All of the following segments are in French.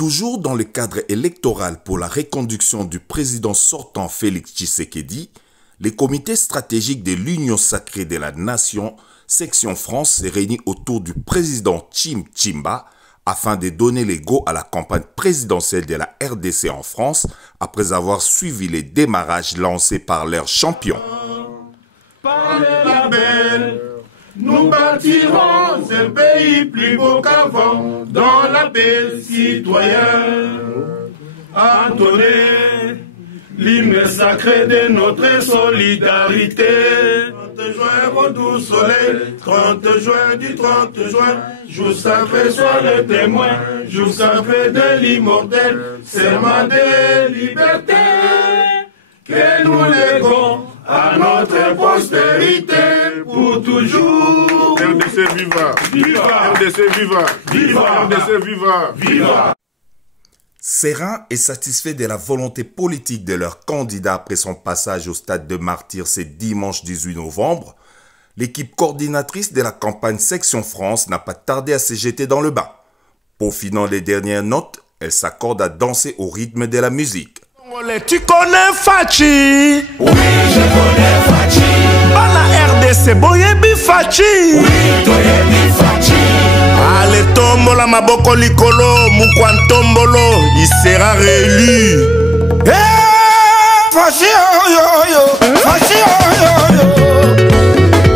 Toujours dans le cadre électoral pour la reconduction du président sortant Félix Tshisekedi, les comités stratégiques de l'Union sacrée de la Nation, section France, s'est réuni autour du président Tchim Tchimba afin de donner les go à la campagne présidentielle de la RDC en France après avoir suivi les démarrages lancés par leur champion. Par les labels, nous bâtirons un pays plus beau qu'avant, dans la paix citoyenne. Entonner l'hymne sacré de notre solidarité. 30 juin au doux soleil, 30 juin du 30 juin, jour sacré soit le témoin, jour sacré de l'immortel, serment de liberté, que nous léguons à notre postérité pour toujours. RDC viva! Viva! RDC viva! Viva! RDC viva! Viva! Serein et satisfait de la volonté politique de leur candidat après son passage au stade de martyrs ce dimanche 18 novembre, l'équipe coordinatrice de la campagne Section France n'a pas tardé à se jeter dans le bain. Peaufinant les dernières notes, elle s'accorde à danser au rythme de la musique. Tu connais Fachi? Oui, je connais Fachi. Bana RDC, boyebi Fachi. Oui, toyebi Fachi. Ale tombola maboko likolo, mukwantombolo, il sera réélu. Hey, Fachi oh yo yo, Fachi oh yo yo,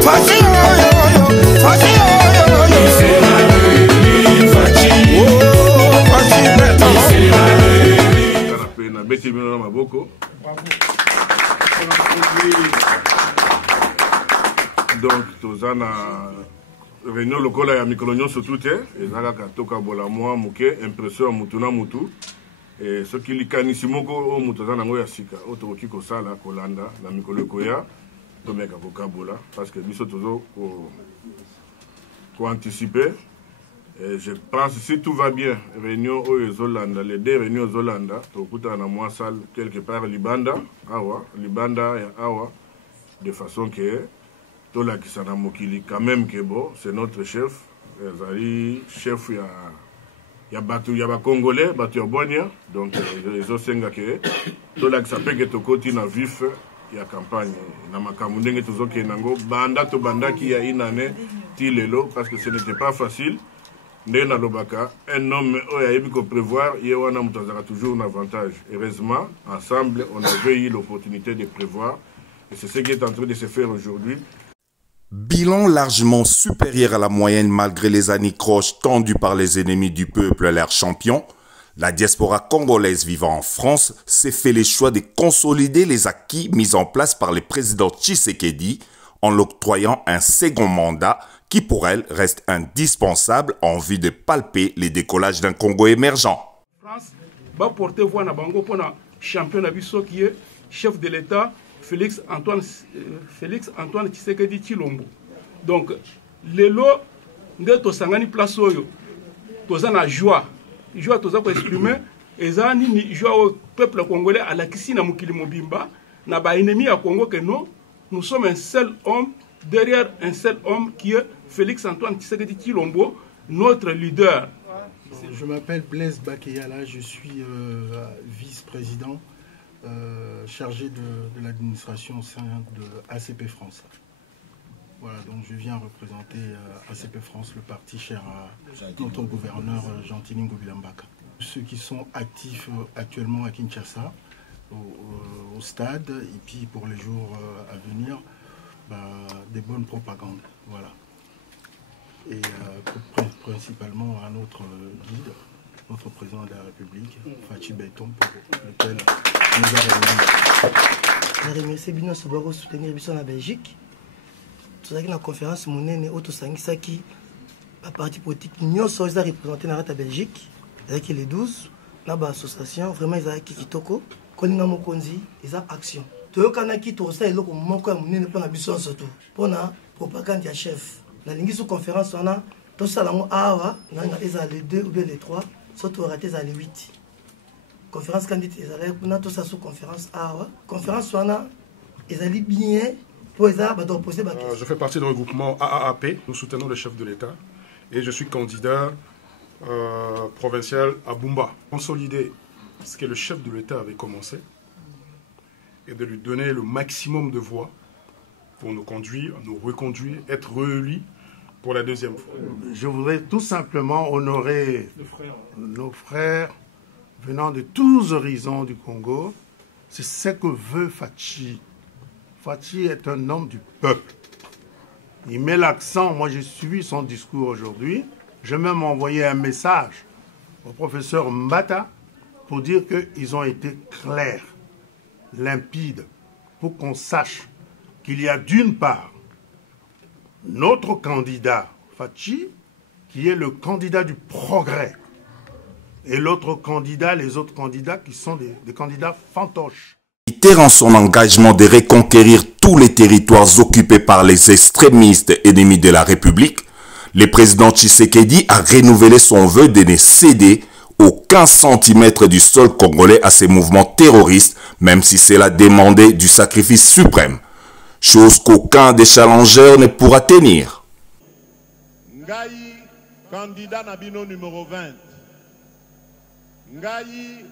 Fachi oh yo yo, Fachi oh yo yo. Il sera réélu, Fachi. Oh, Fachi bête. Il sera réélu. Beti bino na maboko. Donc tozana réunion lokola ya mikolo nyonso tout ezaka katoka bola mwa muke impression mutu na mutu et ce qui likanisi moko o mutu azana ngo ya sika o tokoki kosala kolanda na mikolo koya tomeka kokabola parce que biso tozo ko anticiper. Et je pense si tout va bien, réunion au Zolanda, les deux réunions Zolanda, tout à la salle quelque part Libanda, Awa, Libanda et Awa, de façon que tout là qui s'en a mokili quand même que bon, c'est notre chef, Zali chef il y a battu, il y a Congolais, battu à Bonia, donc les Osenga que tout là qui s'appelle que tout côté na vif. Il y a campagne na makamundenge toujours que nango banda to banda qui a une année tilelo parce que ce n'était pas facile. Un homme qui prévoir, il y a toujours un avantage. Heureusement, ensemble, on avait eu l'opportunité de prévoir. Et c'est ce qui est en train de se faire aujourd'hui. Bilan largement supérieur à la moyenne malgré les anicroches tendues par les ennemis du peuple, leurs champions, la diaspora congolaise vivant en France s'est fait le choix de consolider les acquis mis en place par le président Tshisekedi en l'octroyant un second mandat qui pour elle reste indispensable en vue de palper les décollages d'un Congo émergent. France va porter voix na bango pour na champion nabiso qui est chef de l'État Félix Antoine Tshisekedi Tshilombo. Donc lelo nde tosangani place oyo toza na joie toza ko exprimer ezani ni joie au peuple congolais à la kisi na mukili mobimba na ba ennemi ya Congo que nous sommes un seul homme derrière un seul homme qui est Félix Antoine Tshisekedi Tshilombo, notre leader. Je m'appelle Blaise Bakeyala, je suis vice-président chargé de l'administration au sein de ACP France. Voilà, donc je viens représenter ACP France, le parti cher à notre gouverneur Jean-Tini Ngoubilambaka. Ceux qui sont actifs actuellement à Kinshasa, au stade, et puis pour les jours à venir, des bonnes propagandes, voilà. Et principalement à notre guide, notre président de la République, Fachi Beton, pour lequel nous avons je remercie Bino Sobaro soutenir Bisson en Belgique. Tout ça qui est la conférence monnaie auto sangisaki la partie politique nous sommes représentés dans la Belgique avec les 12 là association vraiment ils ont kitoko kolinga mokonzi ils ont action. Toyokanaki to ça eloko moko ya monene pona biso surtout pona propagande ya chef na lingi sous conférence wana to sala ngo awa nanga eza les 2 ou bien les 3 surtout raté za les 8 conférence candidate ezala kuna to sa sous conférence awa conférence wana ezali bien pour ça ba poser ba question. Je fais partie du regroupement AAP, nous soutenons le chef de l'État et je suis candidat provincial à Bumba. Consolider ce que le chef de l'État avait commencé et de lui donner le maximum de voix pour nous conduire, nous reconduire, être réélus pour la deuxième fois. Je voudrais tout simplement honorer nos frères venant de tous horizons du Congo. C'est ce que veut Fachi. Fachi est un homme du peuple. Il met l'accent, moi j'ai suivi son discours aujourd'hui, j'ai même envoyé un message au professeur Mbata pour dire qu'ils ont été clairs, limpides, pour qu'on sache qu'il y a d'une part notre candidat Fachi, qui est le candidat du progrès, et l'autre candidat, les autres candidats qui sont des candidats fantoches. En son engagement de reconquérir tous les territoires occupés par les extrémistes ennemis de la République, le président Tshisekedi a renouvelé son vœu de ne céder aucun centimètre du sol congolais à ces mouvements terroristes, même si cela demandait du sacrifice suprême, chose qu'aucun des challengeurs ne pourra tenir. Ngai, candidat Nabino numéro 20. Ngai,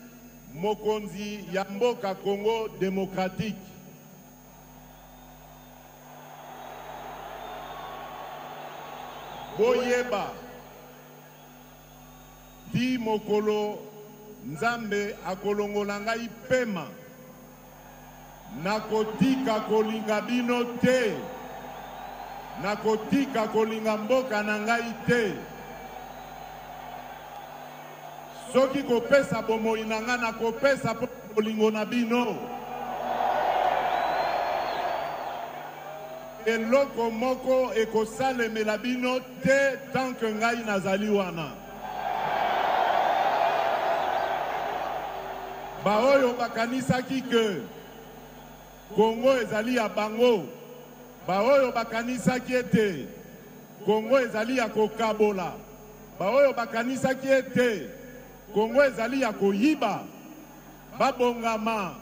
Mokonzi Yamboka Congo démocratique. Boyeba Di Mokolo Nzambe akolongo ngai pema nakotika kolinga bino te nakotika kolinga mboka na ngai te soki kopesa bomoi na nga nakopesa po kolingo na bino eloko moko ekosalemela bino te tant que ngai nazali wana baoyo bakanisaki ke Congo ezali ya bango baoyo bakanisaki ete Congo ezali ya kokabola baoyo bakanisaki ete Congo ezali ya koyiba babongama.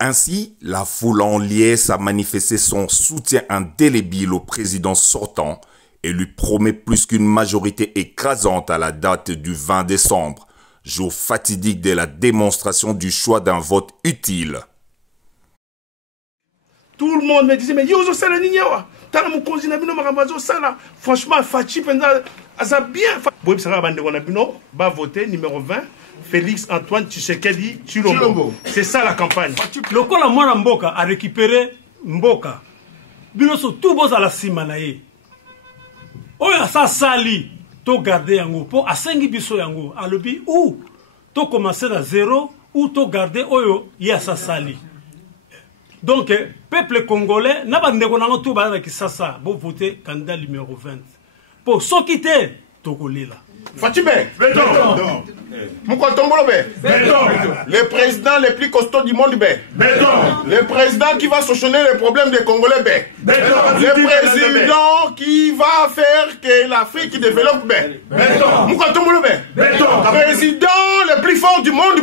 Ainsi, la foule en liesse a manifesté son soutien indélébile au président sortant et lui promet plus qu'une majorité écrasante à la date du 20 décembre, jour fatidique de la démonstration du choix d'un vote utile. Tout le monde me disait, mais yo, ça la nignawa. T'as mon cousin Nabino Maramazo, ça là. Franchement, Fachi, ça bien. Bob Sarah Bandegonabino, va voter numéro 20. Félix Antoine Tshisekedi Tshilombo. C'est ça la campagne. Le Kola Mwana Mboka a récupéré Mboka. Binoso tout beau à la Simanaye. Oya sa sali. To garder yango. Po a 5 biso yango. A lobi ou to commencer à 0 ou to garder oyo ya sa sali. Donc, peuple congolais, n'a pas de négociation tout bas avec ça, vous votez candidat numéro 20. Pour ceux qui étaient, Togolais là. Fatime, le président le plus costaud du monde, le président qui va solutionner les problèmes des Congolais, le président qui va faire que l'Afrique développe, président le plus fort du monde,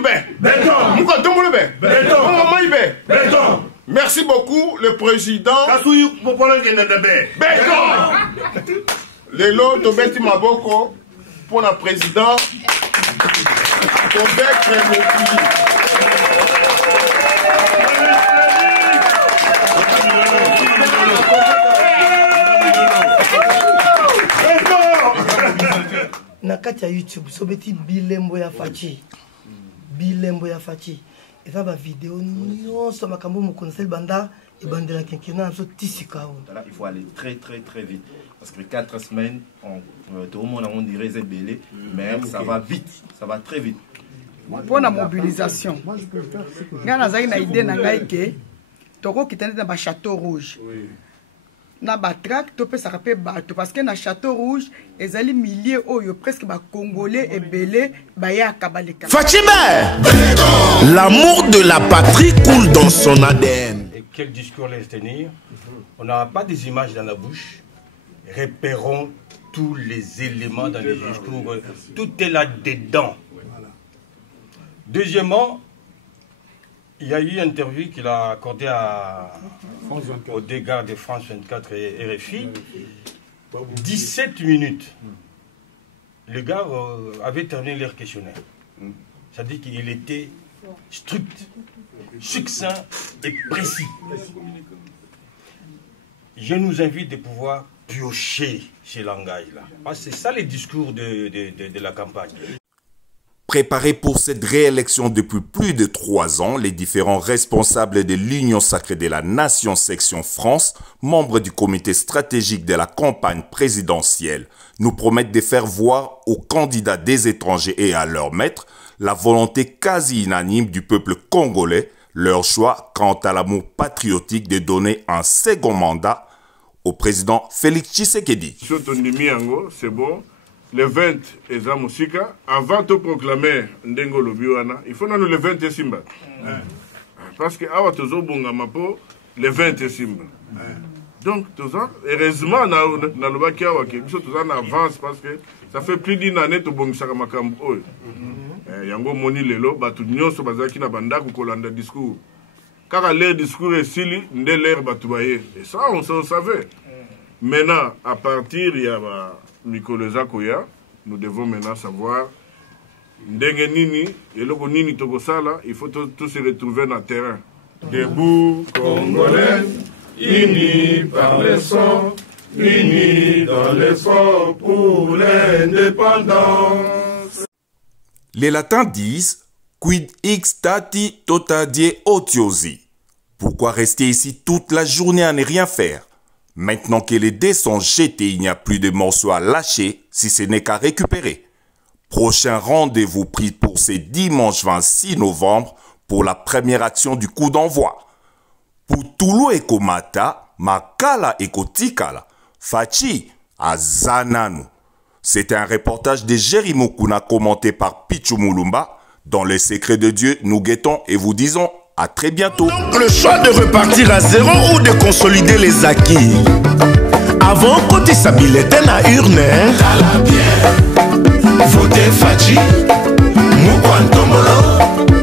merci beaucoup, le président. Le lot de Betty Maboko pour la présidente. Nakati ya YouTube, sobeti bilembo ya Fachi. Bilembo ya Fachi. Et ça va vidéo non ça m'a quand même conseil banda et bande la quinquennat so tisika. Il faut aller très vite parce que 4 semaines tout le monde on dirait zébélé mais ça va vite, ça va très vite. Pour la mobilisation. Ngana zaki na idée na ngai ke toko kitende na ba château rouge. Na ba track to pe ça rappelle bato parce que na château rouge ezali milliers oyo presque ba congolais et belé ba ya kabaleka. Fatime, l'amour de la patrie coule dans son ADN. Et quel discours laisse tenir? On n'aura pas des images dans la bouche. Repérons tous les éléments dans les discours. Tout est là-dedans. Deuxièmement, il y a eu une interview qu'il a accordée aux dégâts de France 24 et RFI. 17 minutes. les gars avaient terminé leur questionnaire. C'est-à-dire qu'il était strict, succinct et précis. Je nous invite de pouvoir piocher ces langages-là. C'est ça les discours de la campagne. Préparés pour cette réélection depuis plus de 3 ans, les différents responsables de l'Union sacrée de la Nation Section France, membres du comité stratégique de la campagne présidentielle, nous promettent de faire voir aux candidats des étrangers et à leurs maîtres la volonté quasi unanime du peuple congolais, leur choix quant à l'amour patriotique de donner un second mandat au président Félix Tshisekedi. C'est bon. Le 20 eza musika avant de proclamer ndengo lobiwana il faut nous le 20 simba parce que awa tozo bonga mapo le 20 simba donc toza heureusement na lobaki awa ke biso toza na avance parce que ça fait plus d'une année to bongisaka makambo oyo yango moni lelo batu nyonso bazaki na bandako kolanda discours kaka leur discours esili nde leur batu baye et ça on savait maintenant à partir il y a Mikoleza Koya, nous devons maintenant savoir ndenge nini eloko nini tokosala, il faut tous se retrouver dans le terrain. Debout Congolais, unis par les sons, unis dans l'effort pour l'indépendance. Les latins disent quid ixtati tota die otiosi. Pourquoi rester ici toute la journée à ne rien faire? Maintenant que les dés sont jetés, il n'y a plus de morceaux à lâcher si ce n'est qu'à récupérer. Prochain rendez-vous pris pour ce dimanche 26 novembre pour la première action du coup d'envoi. Pour Toulou et Komata, Makala et Kotikala, Fachi à Zananu. C'était un reportage de Jerry Mukuna commenté par Pichu Mulumba. Dans les secrets de Dieu, nous guettons et vous disons à très bientôt. Le choix de repartir à zéro ou de consolider les acquis. Avant côté sa bulletin à urne. Tala bien. Votez Fachi. Mukwantombolo.